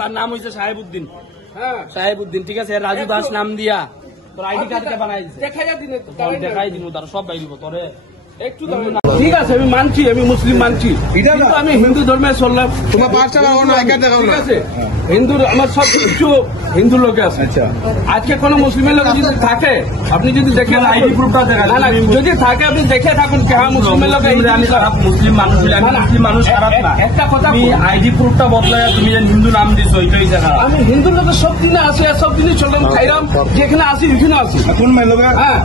তার নাম হয়েছে সাহেবউদ্দিন। সাহেবউদ্দিন, ঠিক আছে। রাজু দাস নাম দিয়া তোর আইডি কার্ড কে বানাই দেখাই দিন, তারা সব বাইরিব তোরে। ঠিক আছে, আমি মানছি, আমি মুসলিম মানছি, কিন্তু আমি হিন্দু ধর্মে চললাম। তোমার পাঁচটা ঠিক আছে, হিন্দুর আমার সব কিছু হিন্দু লোকে আছে। আজকে কোন মুসলিমের লোক যদি থাকে, আপনি যদি দেখেন আইডি প্রুফটা দেখা, যদি থাকে আপনি দেখে থাকুন হ্যাঁ মুসলিমের লোক। মুসলিম মানুষ, মুসলিম মানুষ খারাপ না। একটা কথা, আইডি প্রুফটা বদলায় তুমি হিন্দু নাম দিছো, এটাই দেখা। আমি হিন্দু লোকের সব দিনে আসি, সব দিনে চললাম, খাইলাম, যেখানে আসি ওইখানে আসি। হ্যাঁ,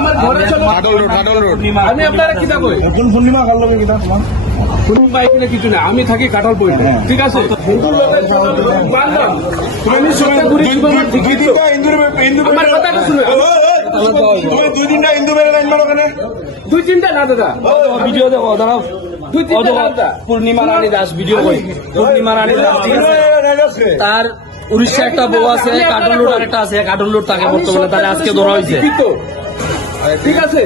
আমার ঘরে চলো। আমি আপনারা কিতা কই কোন পূর্ণিমা কাল লোকে কিতা তোমার পূর্ণিমা এখানে কিছু না, আমি থাকি কাঁঠাল পড়ি। ঠিক আছে, হিন্দু লোকের বাংলা আমি সবাই ঘুরি আমার ঠিকই তো। আমার কথাটা শুনে, দুই তিনটা হিন্দু বেড়ে আনবার ওখানে, দুই তিনটা না দাদা, ভিডিও দেখো দাঁড়াও, দুই তিনটা পূর্ণিমা রানী দাস ভিডিও কই, পূর্ণিমা রানী দাস, তার উড়িষ্যা একটা বউ আছে, কার্টন লোড একটা আছে, কার্টন লোড তাকে বর্তমানে তারা আজকে ধরা হয়েছে। ঠিক আছে,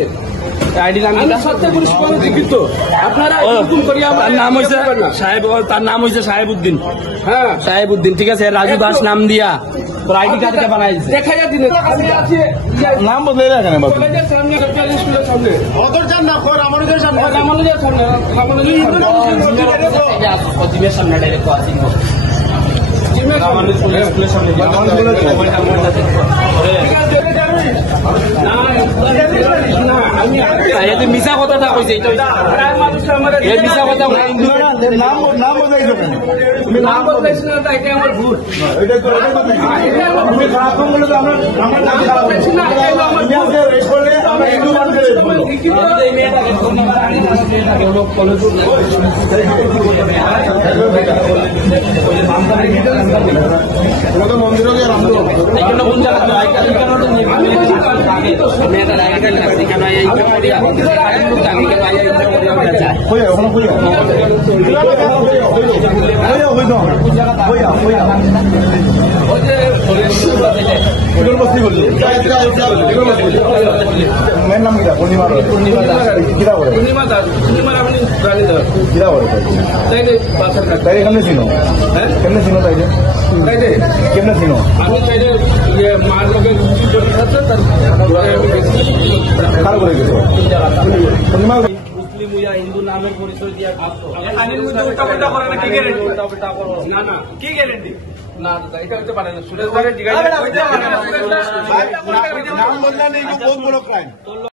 তার নাম হয়েছে সাহেবউদ্দিন। হ্যাঁ, সাহেবউদ্দিন, ঠিক আছে। রাজু দাস নাম দিয়া তোর আইডি কার্ড কে বানাই দেখা যায় দিন, নাম বদলে রাখেন সামনে ডাইরেক্ট মিশা কথা কইছে, মিশা কথা নাম বদলাইছি না, এটা আমার ভুল। কেমনে চিনো তাই কেমনে চিনো আমি চাইলে মার লোকের মুসলিম ইয়া হিন্দু নামের পরিচয় দিয়া না না কি গ্যারেন্টি না দাদা, এটা হতে পারে না। সুরেশ ভাইয়ের জিজ্ঞাসা